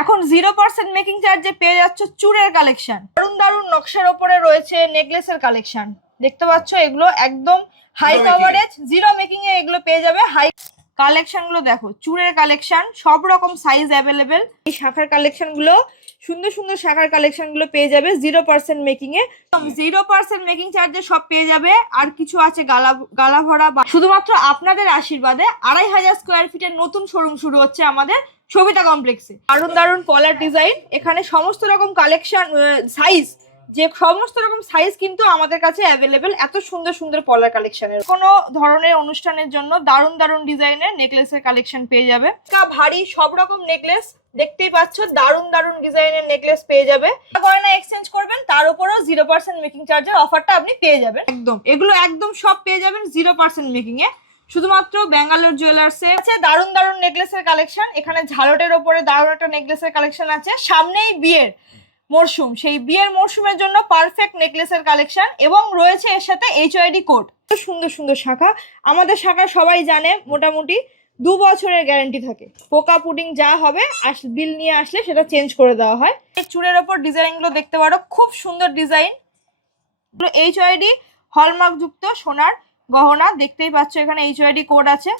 এখন 0% মেকিং চার্জে পেয়ে যাচ্ছ চূড়ের কালেকশন। দারুন দারুন নকশার ওপরে রয়েছে নেকলেসের কালেকশন। দেখতে পাচ্ছ এগুলো একদম হাই কভারেজ, জিরো মেকিং এ এগুলো পেয়ে যাবে। হাই কালেকশন গুলো দেখো, চূড়ের কালেকশন, সব রকম সাইজ অ্যাভেলেবেল। এই শাখার কালেকশন গুলো, সুন্দর সুন্দর শাখার কালেকশন গুলো পেয়ে যাবে 0% মেকিং এ। 0% মেকিং চার্জে সব পেয়ে যাবে। আর কিছু আছে গালা ভরা। শুধুমাত্র আপনাদের আশীর্বাদে 2500 স্কোয়ার ফিটের নতুন শোরুম শুরু হচ্ছে আমাদের সবিতা কমপ্লেক্সে। দারুন দারুন পলার ডিজাইন, এখানে সমস্ত রকম কালেকশন সাইজ, যে সমস্ত রকম সাইজ কিন্তু আমাদের কাছে অ্যাভেলেবেল। এত সুন্দর সুন্দর পলার কালেকশনের কোনো ধরনের অনুষ্ঠানের জন্য দারুন দারুন ডিজাইনের নেকলেসের কালেকশন পেয়ে যাবে। ভারী সব রকম নেকলেস দেখতেই পাচ্ছ, দারুন দারুন ডিজাইনের নেকলেস পেয়ে যাবে। গয়না এক্সচেঞ্জ করবেন তার উপরেও 0% মেকিং চার্জের অফারটা আপনি পেয়ে যাবেন। একদম এগুলো একদম সব পেয়ে যাবেন 0% মেকিং এ, শুধুমাত্র ব্যাঙ্গালোর জুয়েলার্সে। আছে দারুন দারুন নেকলেসের কালেকশন। এখানে ঝালটের ওপরে দারুন একটা নেকলেসের কালেকশন আছে। সামনেই বিয়ের মরশুম, সেই বিয়ের মরশুমের জন্য পারফেক্ট নেকলেসের কালেকশন, এবং রয়েছে এর সাথে HYD কোড। সুন্দর সুন্দর শাখা, আমাদের শাখা সবাই জানে মোটামুটি 2 বছরের গ্যারান্টি থাকে। পোকা পুডিং যা হবে বিল নিয়ে আসলে সেটা চেঞ্জ করে দেওয়া হয়। চূড়ের ওপর ডিজাইন গুলো দেখতে পারো, খুব সুন্দর ডিজাইন। HYD হলমার্ক যুক্ত সোনার গহনা, দেখতেই পাচ্ছ এখানে HYD কোড আছে।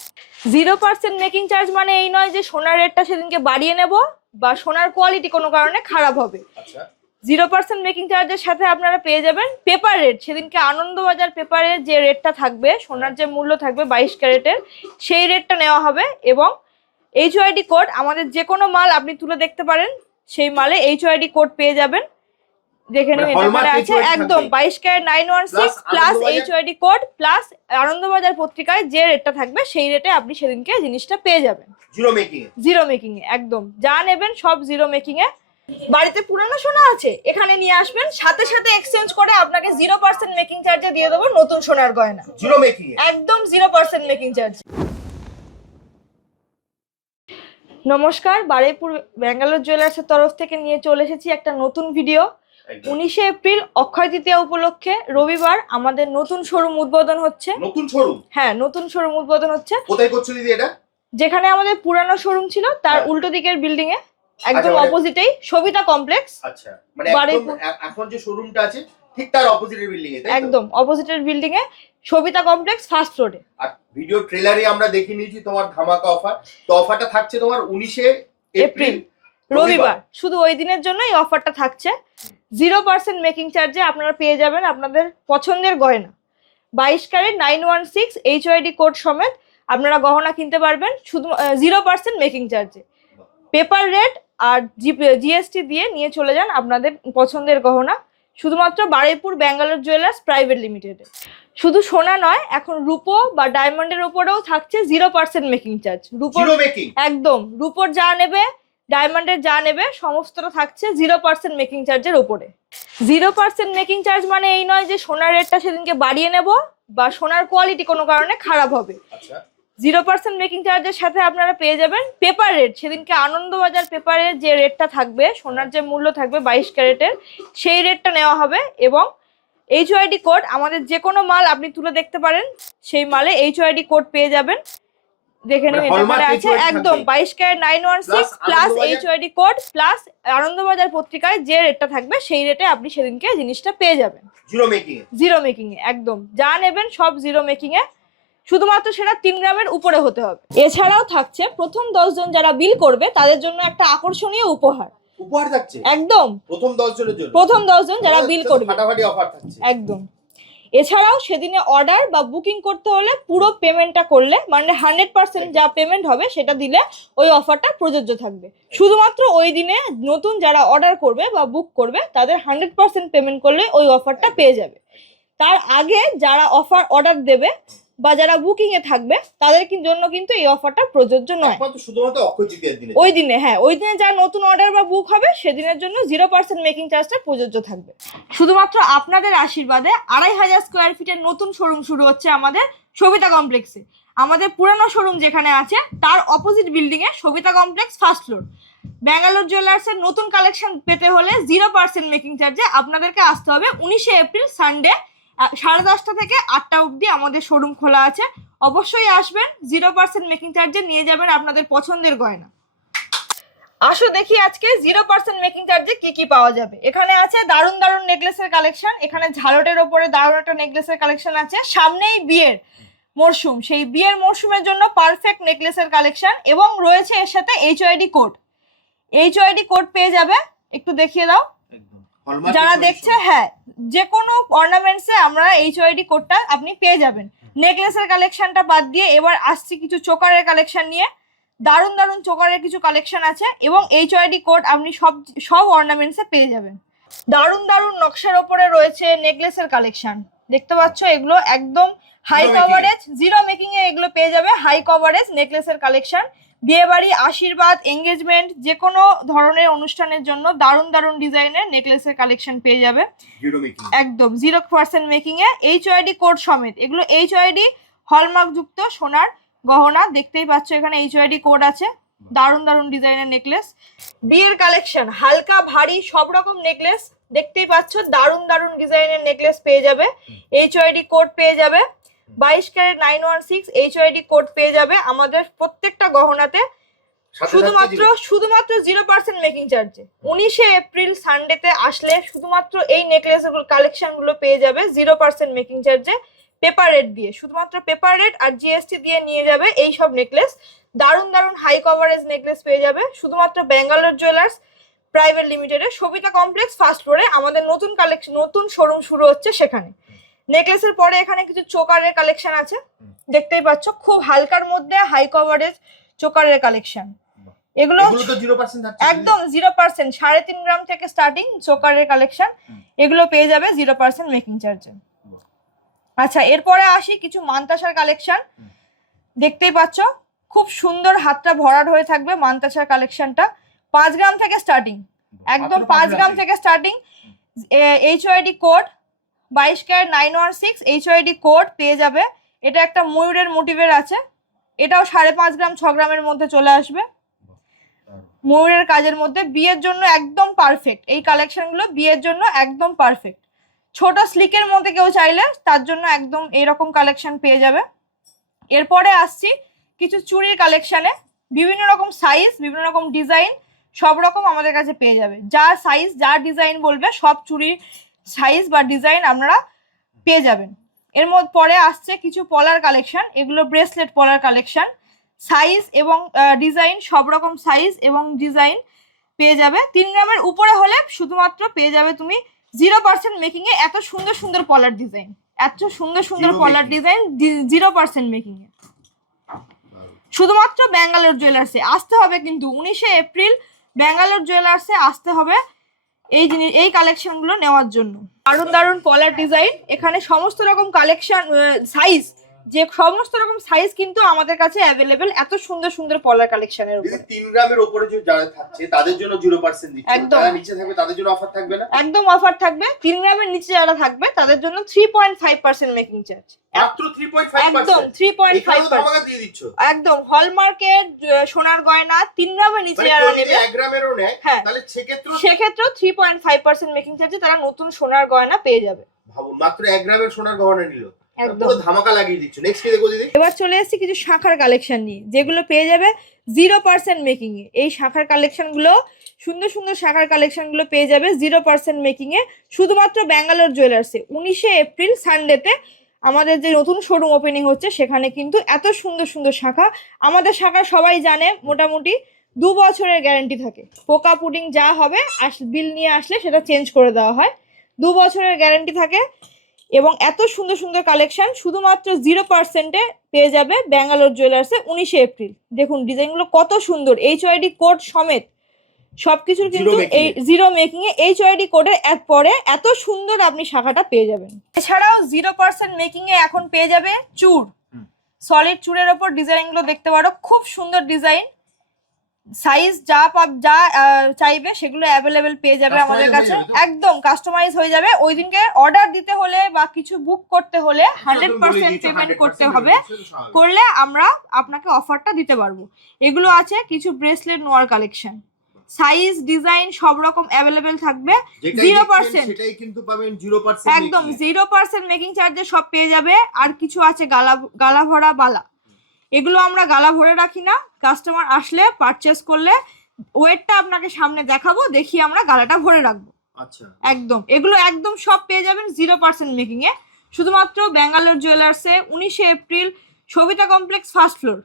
0% মেকিং চার্জ মানে এই নয় যে সোনার রেটটা সেদিনকে বাড়িয়ে নেব বা সোনার কোয়ালিটি কোনো কারণে খারাপ হবে। 0% মেকিং চার্জের সাথে আপনারা পেয়ে যাবেন পেপার রেট। সেদিনকে আনন্দবাজার পেপারে যে রেটটা থাকবে, সোনার যে মূল্য থাকবে 22 ক্যারেটের, সেই রেটটা নেওয়া হবে। এবং HYD কোড, আমাদের যে কোনো মাল আপনি তুলে দেখতে পারেন, সেই মালে HYD কোড পেয়ে যাবেন। দেখে নেবেন এটা আছে একদম 22 carat 916 plus HYD code plus Anandabazar পত্রিকায় যে রেটটা থাকবে সেই রেটে আপনি সেদিনকে জিনিসটা পেয়ে যাবেন। জিরো মেকিং এ একদম যা নেবেন সব জিরো মেকিং এ। বাড়িতে পুরানো সোনা আছে, এখানে নিয়ে আসবেন, সাথে সাথে এক্সচেঞ্জ করে আপনাকে 0% মেকিং চার্জে দিয়ে দেবো নতুন সোনার গয়না। জিরো মেকিং একদম 0% মেকিং চার্জ। নমস্কার, বারুইপুর ব্যাঙ্গালোর জুয়েলার্সের তরফ থেকে নিয়ে চলে এসেছি একটা নতুন ভিডিও। 19শে এপ্রিল অক্ষয় তৃতীয়া উপলক্ষে রবিবার আমাদের নতুন শোরুম উদ্বোধন হচ্ছে। নতুন শোরুম? হ্যাঁ, নতুন শোরুম উদ্বোধন হচ্ছে। কোথায় করছো দিদি এটা? যেখানে আমাদের পুরানো শোরুম ছিল তার উল্টো দিকের বিল্ডিং এ, একদম অপোজিটেই সবিতা কমপ্লেক্স। আচ্ছা, মানে এখন যে শোরুমটা আছে ঠিক তার অপোজিটের বিল্ডিং এ? একদম অপোজিটের বিল্ডিং এ, সবিতা কমপ্লেক্স ফার্স্ট ফ্লোরে। আর ভিডিও ট্রেলারে আমরা দেখে নিয়েছি তোমার ধামাকা অফার। তো অফারটা থাকছে তোমার 19শে এপ্রিল রবিবার, শুধু ওই দিনের জন্য এই অফারটা থাকছে। 0% মেকিং চার্জে আপনারা পেয়ে যাবেন আপনাদের পছন্দের গয়না। 22 ক্যারেট 916 HYD কোড সমেত আপনারা গহনা কিনতে পারবেন শুধু 0% মেকিং চার্জে। পেপার রেট আর GST দিয়ে নিয়ে চলে যান আপনাদের পছন্দের গহনা, শুধুমাত্র বারুইপুর ব্যাঙ্গালোর জুয়েলার্স প্রাইভেট লিমিটেডে। শুধু সোনা নয়, এখন রূপো বা ডায়মন্ডের উপরেও থাকছে 0% মেকিং চার্জ। রূপোর একদম, রূপোর যা নেবে, ডায়মন্ডের যা নেবে, সমস্তটা থাকছে 0% মেকিং চার্জের উপরে। 0% মেকিং চার্জ মানে এই নয় যে সোনার রেটটা সেদিনকে বাড়িয়ে নেব বা সোনার কোয়ালিটি কোনো কারণে খারাপ হবে। 0% মেকিং চার্জের সাথে আপনারা পেয়ে যাবেন পেপার রেট। সেদিনকে আনন্দবাজার পেপারে যে রেটটা থাকবে, সোনার যে মূল্য থাকবে 22 ক্যারেটের, সেই রেটটা নেওয়া হবে। এবং HYD কোড, আমাদের যে কোনো মাল আপনি তুলে দেখতে পারেন, সেই মালে HYD কোড পেয়ে যাবেন। দেখে নেবেন এটা আছে একদম 22 carat 916 plus HYD code plus Anandabazar পত্রিকায় যে রেটটা থাকবে সেই রেটে আপনি সেদিনকে জিনিসটা পেয়ে যাবেন। জিরো মেকিং এ একদম যা নেবেন সব জিরো মেকিং এ, শুধুমাত্র সেটা 3 গ্রামের উপরে হতে হবে। এছাড়াও থাকছে প্রথম 10 জন যারা বিল করবে তাদের জন্য একটা আকর্ষণীয় উপহার থাকছে একদম প্রথম 10 জনের জন্য। প্রথম 10 জন যারা বিল করবে ফাটাফাটি অফার থাকছে একদম। এছাড়াও সেদিনে অর্ডার বা বুকিং করতে হলে পুরো পেমেন্টটা করলে, মানে 100% যা পেমেন্ট হবে সেটা দিলে ওই অফারটা প্রযোজ্য থাকবে। শুধুমাত্র ওই দিনে নতুন যারা অর্ডার করবে বা বুক করবে তাদের 100% পেমেন্ট করলে ওই অফারটা পেয়ে যাবে। তার আগে যারা অর্ডার দেবে বা যারা বুকিং এ থাকবে তাদের জন্য কিন্তু এই অফারটা প্রযোজ্য নয়। শুধুমাত্র অক্ষয় তৃতীয়ার দিনে ওই দিনে, হ্যাঁ ওই দিনে যা নতুন অর্ডার বা বুক হবে সেদিনের জন্য 0% মেকিং চার্জটা প্রযোজ্য থাকবে। শুধুমাত্র আপনাদের আশীর্বাদে 2500 স্কোয়ার ফিটের নতুন শোরুম শুরু হচ্ছে আমাদের সবিতা কমপ্লেক্সে। আমাদের পুরানো শোরুম যেখানে আছে তার অপোজিট বিল্ডিং এ Sabita complex first floor. Bangalore জুয়েলার্সের নতুন কালেকশন পেতে হলে 0% মেকিং চার্জে আপনাদেরকে আসতে হবে 19শে এপ্রিল সানডে 10:30 থেকে 8টা অবধি আমাদের শোরুম খোলা আছে। অবশ্যই আসবেন, 0% মেকিং চার্জে নিয়ে যাবেন আপনাদের পছন্দের গয়না। আসো দেখি আজকে 0% মেকিং চার্জে কি কি পাওয়া যাবে। এখানে আছে দারুন দারুন নেকলেসের কালেকশন, এখানে ঝালটের ওপরে দারুন একটা নেকলেসের কালেকশন আছে। সামনেই বিয়ের মরশুম, সেই বিয়ের মরশুমের জন্য পারফেক্ট নেকলেসের কালেকশন, এবং রয়েছে এর সাথে এইচওআইডি কোড। এইচওআইডি কোড পেয়ে যাবে, একটু দেখিয়ে দাও যারা দেখছে। হ্যাঁ, যে কোনো অর্নামেন্টসে আমরা এইচওআইডি কোডটা আপনি পেয়ে যাবেন। নেকলেসের কালেকশনটা বাদ দিয়ে এবার আসছি কিছু চোকারের কালেকশন নিয়ে। দারুন দারুন চোকারের কিছু কালেকশন আছে, এবং এইচওআইডি কোড আপনি সব অর্নামেন্টসে পেয়ে যাবেন। দারুন দারুন নকশার ওপরে রয়েছে নেকলেসের কালেকশন, দেখতে পাচ্ছ এগুলো একদম হাই কভারেজ, জিরো মেকিং এ এগুলো পেয়ে যাবে। হাই কভারেজ নেকলেসের কালেকশন, বিয়েবাড়ি, আশীর্বাদ, এঙ্গেজমেন্ট, যে কোনো ধরনের অনুষ্ঠানের জন্য দারুন দারুন ডিজাইনের নেকলেসের কালেকশন পেয়ে যাবে একদম 0% মেকিং এ, এইচওআইডি কোড সমেত। এগুলো এইচওআইডি হলমার্ক যুক্ত সোনার গহনা, দেখতেই পাচ্ছ এখানে এইচওআইডি কোড আছে। দারুন দারুন ডিজাইনের নেকলেস, বিয়ের কালেকশন, হালকা ভারী সব রকম নেকলেস দেখতেই পাচ্ছ। দারুন দারুন ডিজাইনের নেকলেস পেয়ে যাবে, এইচওআইডি কোড পেয়ে যাবে। 22 ক্যারেট 916 এইচওআইডি কোড পেয়ে যাবে আমাদের প্রত্যেকটা গহনাতে, শুধুমাত্র 0% মেকিং চার্জে। 19শে এপ্রিল সানডেতে আসলে শুধুমাত্র এই নেকলেস কালেকশন গুলো পেয়ে যাবে 0% মেকিং চার্জে, পেপার রেট দিয়ে, শুধুমাত্র পেপার রেট আর জিএসটি দিয়ে নিয়ে যাবে এই সব নেকলেস। দারুন দারুন হাই কভারেজ নেকলেস পেয়ে যাবে শুধুমাত্র ব্যাঙ্গালোর জুয়েলার্স প্রাইভেট লিমিটেডের সবিতা কমপ্লেক্স ফার্স্ট ফ্লোরে। আমাদের নতুন কালেকশন, নতুন শোরুম শুরু হচ্ছে সেখানে। নেকলেসের পরে এখানে কিছু চোকারের কালেকশন আছে, দেখতেই পাচ্ছ খুব হালকার মধ্যে হাই কভারেজ চোকারের কালেকশন। এগুলো একদম 0%, 3.5 গ্রাম থেকে স্টার্টিং চোকারের কালেকশন, এগুলো পেয়ে যাবে 0% মেকিং চার্জে। আচ্ছা, এরপরে আসি কিছু মানতাসার কালেকশন, দেখতেই পাচ্ছ খুব সুন্দর, হাতটা ভরাট হয়ে থাকবে মানতাসার কালেকশনটা। 5 গ্রাম থেকে স্টার্টিং, একদম 5 গ্রাম থেকে starting. HUID code 22 carat 916 HUID code পেয়ে যাবে। এটা একটা ময়ূরের মোটিভের আছে, এটাও 5.5 গ্রাম 6 গ্রামের মধ্যে চলে আসবে, ময়ূরের কাজের মধ্যে। বিয়ের জন্য একদম পারফেক্ট এই কালেকশনগুলো, বিয়ের জন্য একদম পারফেক্ট। ছোট স্লিকের মধ্যে কেউ চাইলে তার জন্য একদম এইরকম কালেকশন পেয়ে যাবে। এরপরে আসছি কিছু চুড়ির কালেকশনে, বিভিন্ন রকম সাইজ, বিভিন্ন রকম ডিজাইন, সব রকম আমাদের কাছে পেয়ে যাবে। যা সাইজ, যা ডিজাইন বলবে সব চুড়ির সাইজ বা ডিজাইন আপনারা পেয়ে যাবেন। এর মধ্যে পরে আসছে কিছু পলার কালেকশন, এগুলো ব্রেসলেট পলার কালেকশন, সাইজ এবং ডিজাইন সব রকম সাইজ এবং ডিজাইন পেয়ে যাবে। 3 গ্রামের উপরে হলে শুধুমাত্র পেয়ে যাবে তুমি 0% মেকিং এ এত সুন্দর সুন্দর পলার ডিজাইন, এত সুন্দর সুন্দর পলার ডিজাইন 0% মেকিং এ, শুধুমাত্র ব্যাঙ্গালোর জুয়েলার্সে আসতে হবে। কিন্তু 19শে এপ্রিল ব্যাঙ্গালোর জুয়েলার্সে আসতে হবে এই কালেকশন গুলো নেওয়ার জন্য। দারুন দারুন পলার ডিজাইন, এখানে সমস্ত রকম কালেকশন সাইজ, যে সমস্ত রকম সাইজ কিন্তু আমাদের কাছে অ্যাভেলেবেল, এত সুন্দর সুন্দর পলার কালেকশনের উপরে। 3 গ্রামের উপরে যারা থাকছে তাদের জন্য 0% দিচ্ছি, যারা নিচে থাকবে তাদের জন্য অফার থাকবে না, একদম অফার থাকবে। 3 গ্রামের নিচে যারা থাকবে তাদের জন্য 3.5% মেকিং চার্জ, মাত্র 3.5%, একদম 3.5% দিয়ে দিচ্ছ একদম হলমার্কের সোনার গয়না। 3 গ্রামের নিচে যারা নেবে, 1 গ্রামেরও নেয়, তাহলে সেক্ষেত্রে 3.5% মেকিং চার্জে তারা নতুন সোনার গয়না পেয়ে যাবে। ভাবুন, মাত্র 1 গ্রামের সোনার গহনা নিল, পুরো ধামাকা লাগিয়ে দিচ্ছ। নেক্সট কি দেখো দিদি? এবার চলে এসেছি কিছু শাখার কালেকশন নিয়ে, যেগুলো পেয়ে যাবে 0% মেকিং এ। এই শাখার কালেকশন গুলো, সুন্দর সুন্দর শাখার কালেকশন গুলো পেয়ে যাবে 0% মেকিং এ, শুধুমাত্র ব্যাঙ্গালোর জুয়েলার্সে। 19শে এপ্রিল সানডেতে আমাদের যে নতুন শোরুম ওপেনিং হচ্ছে সেখানে কিন্তু এত সুন্দর সুন্দর শাখা। আমাদের শাখা সবাই জানে মোটামুটি 2 বছরের গ্যারান্টি থাকে, পোকা পুডিং যা হবে বিল নিয়ে আসলে সেটা চেঞ্জ করে দেওয়া হয়, 2 বছরের গ্যারান্টি থাকে। এবং এত সুন্দর সুন্দর কালেকশন শুধুমাত্র 0%-এ পেয়ে যাবে ব্যাঙ্গালোর জুয়েলার্সে 19শে এপ্রিল। দেখুন ডিজাইনগুলো কত সুন্দর, এইচওআইডি কোড সমেত সবকিছুর কিন্তু এই 0 মেকিং এ এইচওআইডি কোডের পরে এত সুন্দর আপনি শাখাটা পেয়ে যাবেন। এছাড়াও 0% মেকিং এ এখন পেয়ে যাবে চূড়, সলিড চূড়ের ওপর ডিজাইনগুলো দেখতে পারো, খুব সুন্দর ডিজাইন, সাইজ যা চাইবে সেগুলো অ্যাভেলেবেল পেয়ে যাবে আমাদের কাছে, একদম কাস্টমাইজ হয়ে যাবে। ওই দিনকে অর্ডার দিতে হলে বা কিছু বুক করতে হলে 100% পেমেন্ট করতে হবে, করলে আমরা আপনাকে অফারটা দিতে পারবো। এগুলো আছে কিছু ব্রেসলেট নোয়ার কালেকশন, সাইজ ডিজাইন সব রকম অ্যাভেলেবেল থাকবে 0%, সেটাই কিন্তু পাবেন 0%, একদম 0% মেকিং চার্জে সব পেয়ে যাবে। আর কিছু আছে গালা ভরা বালা, এগুলো আমরা গালা ভরে রাখি না, কাস্টমার আসলে পারচেস করলে ওয়েটটা আপনাকে সামনে দেখাবো, দেখিয়ে আমরা গালাটা ভরে রাখবো। আচ্ছা একদম এগুলো একদম সব পেয়ে যাবেন 0% মেকিং এ, শুধুমাত্র ব্যাঙ্গালোর জুয়েলার্সে 19শে April Sabita complex first floor.